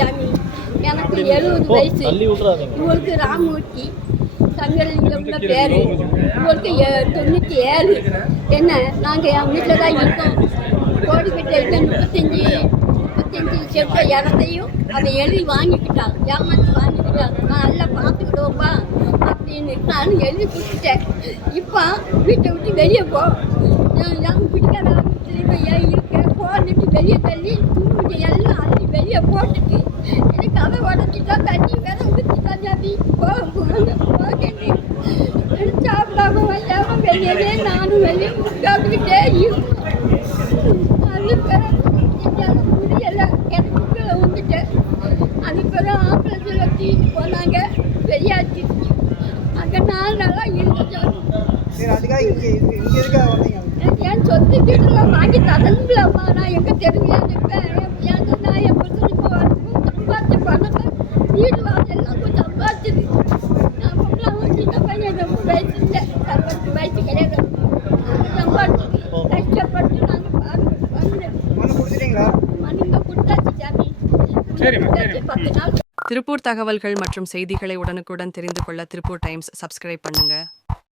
சாமி. எனக்கு 70 வயசு. இவருக்கு ராமூர்த்தி சங்கலிங்கம் உள்ள பேர். இவருக்கு 97. என்ன நாங்கள் என் வீட்டில் தான் இருக்கோம். கோடிக்கிட்ட இருக்க 35 செத்த இடத்தையும் அதை எழுதி வாங்கிக்கிட்டான். ஏமாற்றி வாங்கிக்கிட்டான். நான் நல்லா பார்த்துக்கிடுவோம்ப்பா அப்படின்னு நானும் எழுதி கொடுத்துட்டேன். இப்போ வீட்டை விட்டு வெளியே போ, நாங்கள் பிடிக்காத ஏன் இருக்கேன் போட்டு வெளியே தள்ளி தூங்கி எல்லாம் அள்ளி வெளியே போட்டுட்டு எனக்கு அதை உடச்சிட்டா தண்ணி வேற ஊற்றிட்டா ஜாதி போகண்டி சாப்பிடாம வந்தாம வெளியே நானும் வெளியே உட்காந்துக்கிட்டே அது பிறகு முடியலை. எனக்கு கீழே வந்துட்டேன். அது பிறகு ஆம்பளத்தில் தூக்கிட்டு போனாங்க வெளியாச்சு. அங்கே 4 நாளாக இருந்துச்சோம். என் சொத்து வீட்டெல்லாம் வாங்கி தரணுங்களம்மா. நான் எங்கே தெருவியா நிற்பேன். நான் என் புருஷன் இப்போ சம்பாதிச்ச பணத்தை வீடு வாசல்லாம் கொஞ்சம் சம்பாதிச்சது. நான் பொண்ணு சின்ன பையன் ரொம்ப வயசு இல்லை, 60 வயசு கிடையாது. சம்பாதிச்சு கஷ்டப்பட்டு நாங்கள் வந்து மனுங்க கொடுத்தாச்சு சாமி. 10 நாள். திருப்பூர் தகவல்கள் மற்றும் செய்திகளை உடனுக்குடன் தெரிந்து கொள்ள திருப்பூர் டைம்ஸ் சப்ஸ்கிரைப் பண்ணுங்க.